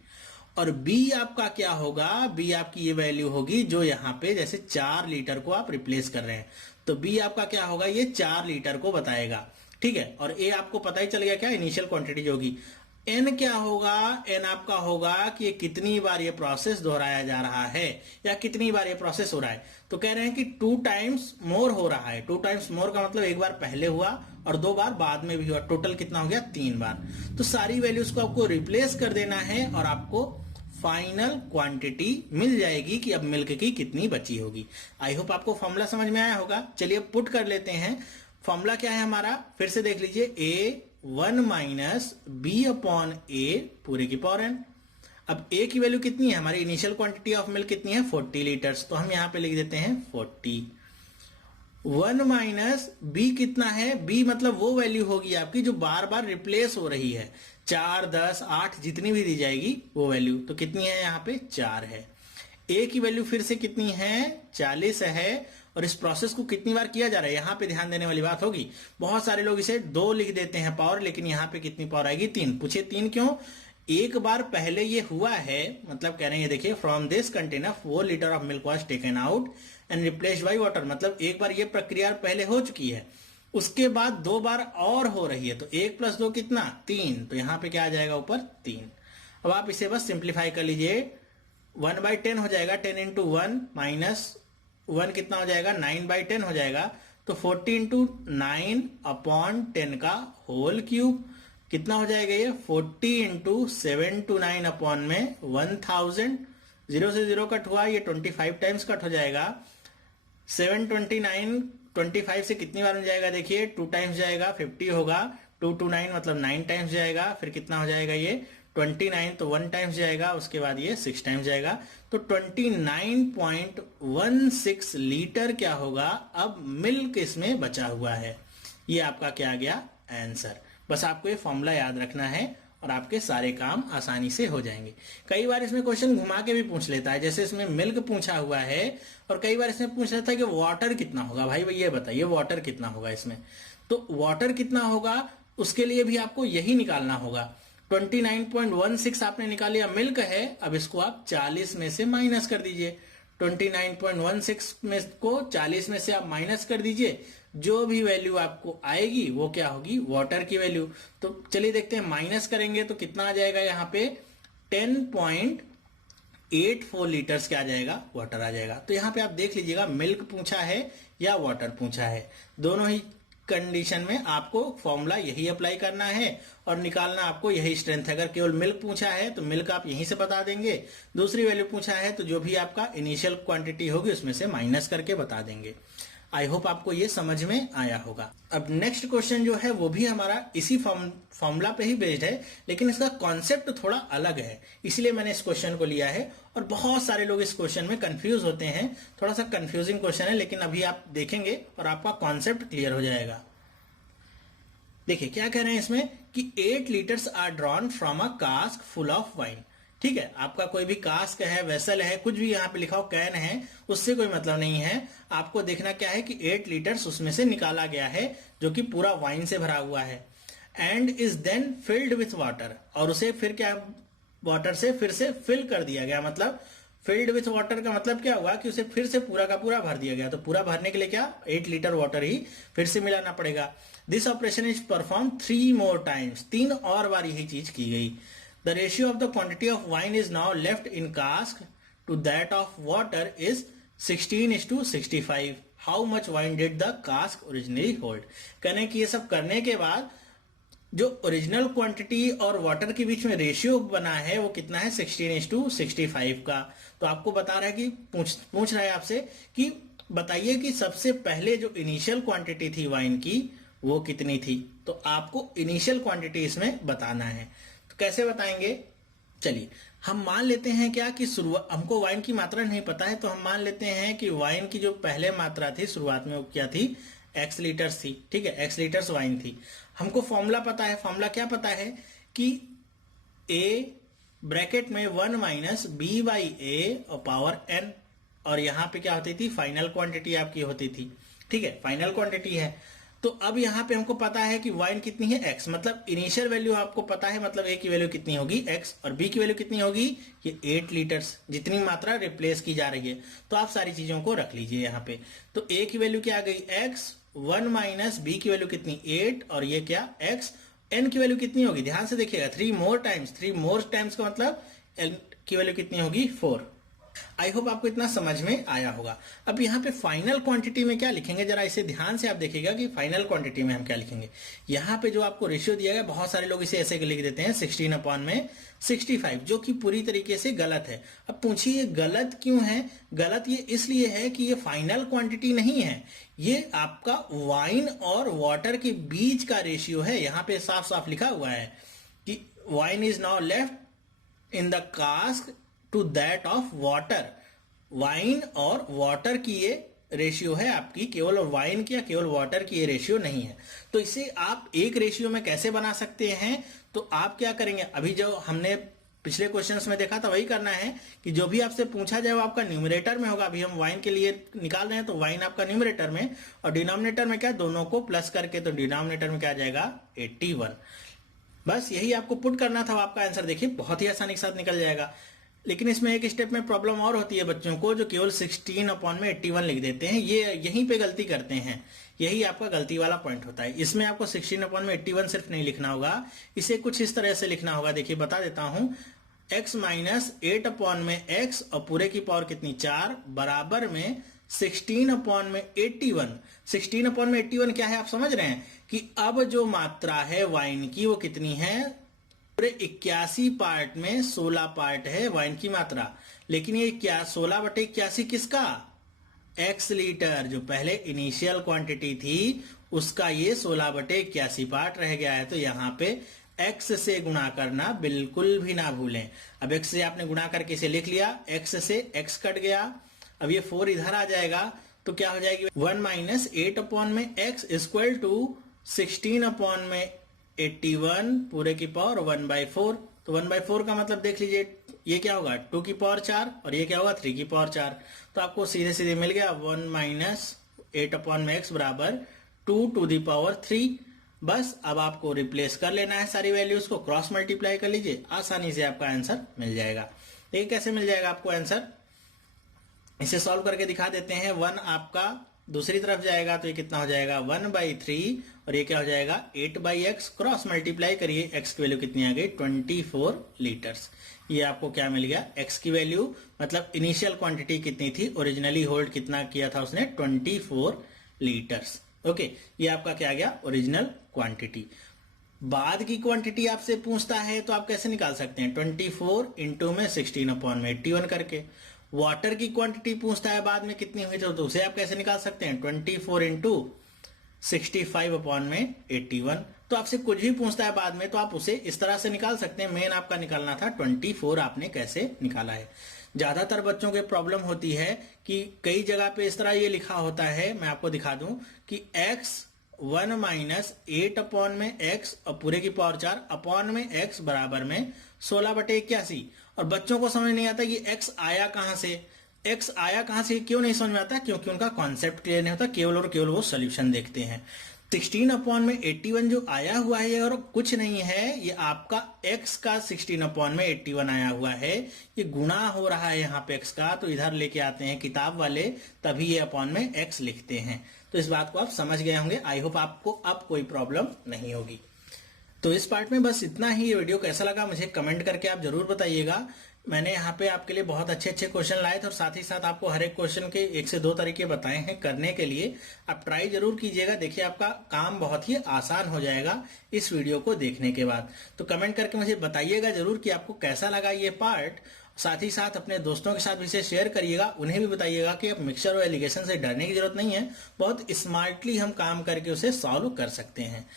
और बी आपका क्या होगा, बी आपकी ये वैल्यू होगी जो यहां पे जैसे 4 लीटर को आप रिप्लेस कर रहे हैं, तो बी आपका क्या होगा, ये 4 लीटर को बताएगा, ठीक है। और ए आपको पता ही चल गया क्या, इनिशियल क्वांटिटी जो होगी। एन क्या होगा, एन आपका होगा कि ये कितनी बार ये प्रोसेस दोहराया जा रहा है या कितनी बार ये प्रोसेस हो रहा है। तो कह रहे हैं कि 2 times मोर हो रहा है। 2 times मोर का मतलब एक बार पहले हुआ और 2 बार बाद में भी हुआ, टोटल कितना हो गया, 3 बार। तो सारी वैल्यूज को आपको रिप्लेस कर देना है और आपको फाइनल क्वांटिटी मिल जाएगी कि अब मिल्क की कितनी बची होगी। आई होप आपको फॉर्मूला समझ में आया होगा। चलिए पुट कर लेते हैं। फॉर्मूला क्या है हमारा, फिर से देख लीजिए, ए 1 माइनस बी अपॉन ए पूरे की पावर एन। अब ए की वैल्यू कितनी है, हमारी इनिशियल क्वांटिटी ऑफ मिल्क कितनी है, 40 लीटर्स, तो हम यहां पे लिख देते हैं 40। 1 माइनस बी कितना है, बी मतलब वो वैल्यू होगी आपकी जो बार बार रिप्लेस हो रही है, 4, 10, 8 जितनी भी दी जाएगी वो वैल्यू, तो कितनी है यहाँ पे 4 है। ए की वैल्यू फिर से कितनी है, 40 है। और इस प्रोसेस को कितनी बार किया जा रहा है, यहां पे ध्यान देने वाली बात होगी। बहुत सारे लोग इसे 2 लिख देते हैं पावर, लेकिन यहां पे कितनी पावर आएगी, 3। पूछे 3 क्यों, एक बार पहले ये हुआ है, मतलब कह रहे हैं देखिए, from this container 4 litre of milk was taken out and replaced by water, मतलब एक बार ये प्रक्रिया पहले हो चुकी है, उसके बाद 2 बार और हो रही है, तो 1 + 2 कितना, 3। तो यहां पे क्या आ जाएगा ऊपर 3। अब आप इसे बस सिंप्लीफाई कर लीजिए, 1/10 हो जाएगा, 10 × 1 माइनस 1 कितना हो जाएगा, 9/10 हो जाएगा। तो 40 × 9 अपॉन 10 का होल क्यूब कितना हो जाएगा, ये 40 × 7 to 9 अपॉन में 1000, 0 से 0 कट हुआ, ये 25 टाइम्स कट हो जाएगा। 729 25 से कितनी बार हो जाएगा, देखिए 2 टाइम्स जाएगा, 50 होगा, 2 to 9 मतलब 9 टाइम्स जाएगा, फिर कितना हो जाएगा ये 29, तो 1 टाइम्स जाएगा, उसके बाद ये 6 टाइम्स जाएगा, तो 29.16 लीटर क्या होगा, अब मिल्क इसमें बचा हुआ है। ये आपका क्या आ गया, आंसर। बस आपको ये फॉर्मूला याद रखना है और आपके सारे काम आसानी से हो जाएंगे। कई बार इसमें क्वेश्चन घुमा के भी पूछ लेता है, जैसे इसमें मिल्क पूछा हुआ है और कई बार इसमें पूछ लेता है कि वाटर कितना होगा। भाई ये बताइए वाटर कितना होगा इसमें, तो वाटर कितना होगा उसके लिए भी आपको यही निकालना होगा। 29.16 आपने निकाल लिया, मिल्क है, अब इसको आप 40 में से माइनस कर दीजिए, 29.16 में को 40 में से आप माइनस कर दीजिए, जो भी वैल्यू आपको आएगी वो क्या होगी, वाटर की वैल्यू। तो चलिए देखते हैं, माइनस करेंगे तो कितना आ जाएगा, यहाँ पे 10.84 लीटर्स क्या आ जाएगा, वाटर आ जाएगा। तो यहाँ पे आप देख लीजिएगा, मिल्क पूछा है या वाटर पूछा है, दोनों ही कंडीशन में आपको फॉर्मूला यही अप्लाई करना है और निकालना आपको यही स्ट्रेंथ है। अगर केवल मिल्क पूछा है तो मिल्क आप यहीं से बता देंगे, दूसरी वैल्यू पूछा है तो जो भी आपका इनिशियल क्वांटिटी होगी उसमें से माइनस करके बता देंगे। आई होप आपको ये समझ में आया होगा। अब नेक्स्ट क्वेश्चन जो है वो भी हमारा इसी फॉर्मूला पे ही बेस्ड है, लेकिन इसका कॉन्सेप्ट थोड़ा अलग है, इसलिए मैंने इस क्वेश्चन को लिया है। और बहुत सारे लोग इस क्वेश्चन में कंफ्यूज होते हैं, थोड़ा सा कंफ्यूजिंग क्वेश्चन है, लेकिन अभी आप देखेंगे और आपका कॉन्सेप्ट क्लियर हो जाएगा। देखिए क्या कह रहे हैं इसमें कि 8 litres are drawn from a cask full of wine. ठीक है, आपका कोई भी कास्क है, वेसल है, कुछ भी यहाँ पे लिखा हो, कैन है, उससे कोई मतलब नहीं है। आपको देखना क्या है कि 8 लीटर्स उसमें से निकाला गया है जो कि पूरा वाइन से भरा हुआ है, and is then filled with water, और उसे फिर क्या, वाटर से फिर से फिल कर दिया गया। मतलब फिल्ड विथ वाटर का मतलब क्या हुआ कि उसे फिर से पूरा का पूरा भर दिया गया। तो पूरा भरने के लिए क्या, 8 लीटर वाटर ही फिर से मिलाना पड़ेगा। This operation is perform 3 more times, 3 और बार यही चीज की गई। The ratio of the quantity of wine is now left in cask to that of water is 16:65. How much wine did the cask originally hold? कहने कि ये सब करने के बाद जो ओरिजिनल क्वांटिटी और वाटर के बीच में रेशियो बना है वो कितना है, 16:65 का। तो आपको बता रहा है कि पूछ रहा है आपसे कि बताइए कि सबसे पहले जो इनिशियल क्वांटिटी थी वाइन की वो कितनी थी। तो आपको इनिशियल क्वांटिटी इसमें बताना है। कैसे बताएंगे, चलिए हम मान लेते हैं क्या कि शुरुआत, हमको वाइन की मात्रा नहीं पता है, तो हम मान लेते हैं कि वाइन की जो पहले मात्रा थी शुरुआत में वो क्या थी, x लीटर्स थी। ठीक है, x लीटर्स वाइन थी। हमको फॉर्मूला पता है, फॉर्मूला क्या पता है कि a ब्रैकेट में 1 माइनस बी बाई ए और पावर n, और यहां पे क्या होती थी, फाइनल क्वांटिटी आपकी होती थी। ठीक है, फाइनल क्वांटिटी है। तो अब यहाँ पे हमको पता है कि वाइन कितनी है, x, मतलब इनिशियल वैल्यू आपको पता है, मतलब a की वैल्यू कितनी होगी x, और b की वैल्यू कितनी होगी, ये 8 लीटर्स, जितनी मात्रा रिप्लेस की जा रही है। तो आप सारी चीजों को रख लीजिए यहाँ पे। तो a की वैल्यू क्या आ गई x, 1 माइनस b की वैल्यू कितनी 8, और ये क्या x, n की वैल्यू कितनी होगी, ध्यान से देखिएगा, 3 मोर टाइम्स का मतलब n की वैल्यू कितनी होगी, 4। आई होप आपको इतना समझ में आया होगा। अब यहाँ पे फाइनल क्वांटिटी में क्या लिखेंगे, जरा इसे ध्यान से आप देखिएगा कि फाइनल क्वांटिटी में हम क्या लिखेंगे। यहाँ पे जो आपको रेशियो दिया गया, बहुत सारे लोग इसे ऐसे लिख देते हैं 16/65, जो कि पूरी तरीके से गलत है। अब पूछिए गलत क्यों है, गलत ये इसलिए है कि ये फाइनल क्वांटिटी नहीं है, ये आपका वाइन और वाटर के बीच का रेशियो है। यहाँ पे साफ साफ लिखा हुआ है कि wine is now left in the cask to that of water. Wine और वाटर की ये रेशियो है आपकी, केवल वाइन की या केवल वाटर की ये रेशियो नहीं है। तो इसे आप एक रेशियो में कैसे बना सकते हैं, तो आप क्या करेंगे, अभी जो हमने पिछले क्वेश्चंस में देखा था वही करना है कि जो भी आपसे पूछा जाए वो आपका न्यूमरेटर में होगा। अभी हम वाइन के लिए निकाल रहे हैं तो वाइन आपका न्यूमरेटर में, और डिनोमिनेटर में क्या, दोनों को प्लस करके, तो डिनोमिनेटर में क्या आ जाएगा, 81। बस यही आपको पुट करना था, आपका आंसर देखिए बहुत ही आसानी के साथ निकल जाएगा। लेकिन इसमें एक स्टेप में प्रॉब्लम और होती है बच्चों को, जो केवल 16/81 लिख देते हैं, ये यहीं पे गलती करते हैं, यही आपका गलती वाला पॉइंट होता है। इसमें आपको 16/81 सिर्फ नहीं लिखना होगा, इसे कुछ इस तरह से लिखना होगा। देखिए बता देता हूं, x माइनस 8/x और पूरे की पावर कितनी, 4, बराबर में 16/81। 16/81 क्या है आप समझ रहे हैं कि अब जो मात्रा है वाइन की वो कितनी है, पूरे 81 पार्ट में 16 पार्ट है वाइन की मात्रा, लेकिन ये क्या 16/81 किसका, x लीटर, जो पहले इनिशियल क्वांटिटी थी उसका ये 16/81 पार्ट रह गया है। तो यहाँ पे x से गुणा करना बिल्कुल भी ना भूलें। अब x से आपने गुणा करके इसे लिख लिया, x से x कट गया, अब ये 4 इधर आ जाएगा, तो क्या हो जाएगी, 1 माइनस 8/x इक्वल टू 16/81 पूरे की पावर 1/4। तो 1/4 का मतलब देख लीजिए, ये क्या होगा, 2 की पावर 4, और ये क्या होगा, 3 की पावर 4। तो आपको सीधे सीधे मिल गया 1 माइनस 8/x बराबर 2 टू दी पावर 3। बस अब आपको रिप्लेस कर लेना है सारी वैल्यूज को, क्रॉस मल्टीप्लाई कर लीजिए, आसानी से आपका आंसर मिल जाएगा। देखिए कैसे मिल जाएगा आपको आंसर, इसे सॉल्व करके दिखा देते हैं। 1 आपका दूसरी तरफ जाएगा तो ये कितना हो जाएगा 1/3 और ये क्या हो जाएगा 8/x। क्रॉस मल्टीप्लाई करिए, x की वैल्यू कितनी आ गई 24 लीटर्स। ये आपको क्या मिल गया x की वैल्यू, मतलब इनिशियल क्वांटिटी कितनी थी, ओरिजिनली होल्ड कितना किया था उसने 24 लीटर्स। ओके, ये आपका क्या गया ओरिजिनल क्वांटिटी। बाद की क्वांटिटी आपसे पूछता है तो आप कैसे निकाल सकते हैं 24 इंटू में 16/81 करके। वाटर की क्वांटिटी पूछता है बाद में कितनी हुई तो उसे आप कैसे निकाल सकते हैं 24 इंटू 65/81। तो आपसे कुछ भी पूछता है बाद में तो आप उसे इस तरह से निकाल सकते हैं। मेन आपका निकालना था 24 आपने कैसे निकाला है। ज्यादातर बच्चों के प्रॉब्लम होती है कि कई जगह पे इस तरह ये लिखा होता है, मैं आपको दिखा दूं कि x 1 माइनस 8/x और पूरे की पावर 4 अपॉन में x बराबर में 16/81। और बच्चों को समझ नहीं आता कि x आया कहां से, x आया कहां से क्यों नहीं समझ में आता, क्योंकि उनका कॉन्सेप्ट क्लियर नहीं होता, केवल और केवल वो सोल्यूशन देखते हैं। 16/81 जो आया हुआ है और कुछ नहीं है, ये आपका x का 16/81 आया हुआ है, ये गुणा हो रहा है यहाँ पे x का, तो इधर लेके आते हैं किताब वाले, तभी ये अपॉन में x लिखते हैं। तो इस बात को आप समझ गए होंगे। आई होप आपको अब कोई प्रॉब्लम नहीं होगी। तो इस पार्ट में बस इतना ही। ये वीडियो कैसा लगा मुझे कमेंट करके आप जरूर बताइएगा। मैंने यहाँ पे आपके लिए बहुत अच्छे अच्छे क्वेश्चन लाए थे और साथ ही साथ आपको हर एक क्वेश्चन के 1 से 2 तरीके बताए हैं करने के लिए। आप ट्राई जरूर कीजिएगा, देखिए आपका काम बहुत ही आसान हो जाएगा इस वीडियो को देखने के बाद। तो कमेंट करके मुझे बताइएगा जरूर कि आपको कैसा लगा ये पार्ट। साथ ही साथ अपने दोस्तों के साथ भी इसे शेयर करिएगा, उन्हें भी बताइएगा कि अब मिक्सचर और एलिगेशन से डरने की जरूरत नहीं है, बहुत स्मार्टली हम काम करके उसे सॉल्व कर सकते हैं।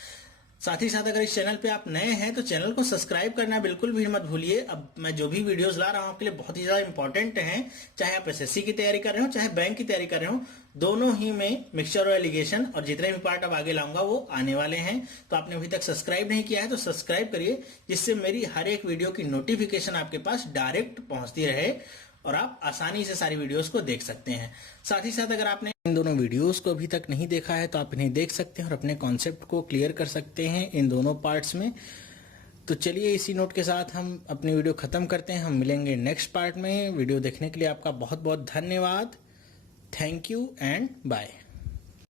साथ ही साथ अगर इस चैनल पे आप नए हैं तो चैनल को सब्सक्राइब करना बिल्कुल भी मत भूलिए। अब मैं जो भी वीडियोस ला रहा हूं आपके लिए बहुत ही ज्यादा इंपॉर्टेंट हैं, चाहे आप एसएससी की तैयारी कर रहे हो चाहे बैंक की तैयारी कर रहे हो, दोनों ही में मिक्सचर और एलिगेशन और जितने भी पार्ट अब आगे लाऊंगा वो आने वाले हैं। तो आपने अभी तक सब्सक्राइब नहीं किया है तो सब्सक्राइब करिए, जिससे मेरी हर एक वीडियो की नोटिफिकेशन आपके पास डायरेक्ट पहुंचती रहे और आप आसानी से सारी वीडियोस को देख सकते हैं। साथ ही साथ अगर आपने इन दोनों वीडियोस को अभी तक नहीं देखा है तो आप इन्हें देख सकते हैं और अपने कॉन्सेप्ट को क्लियर कर सकते हैं इन दोनों पार्ट्स में। तो चलिए इसी नोट के साथ हम अपनी वीडियो खत्म करते हैं। हम मिलेंगे नेक्स्ट पार्ट में। वीडियो देखने के लिए आपका बहुत बहुत धन्यवाद। Thank you and bye.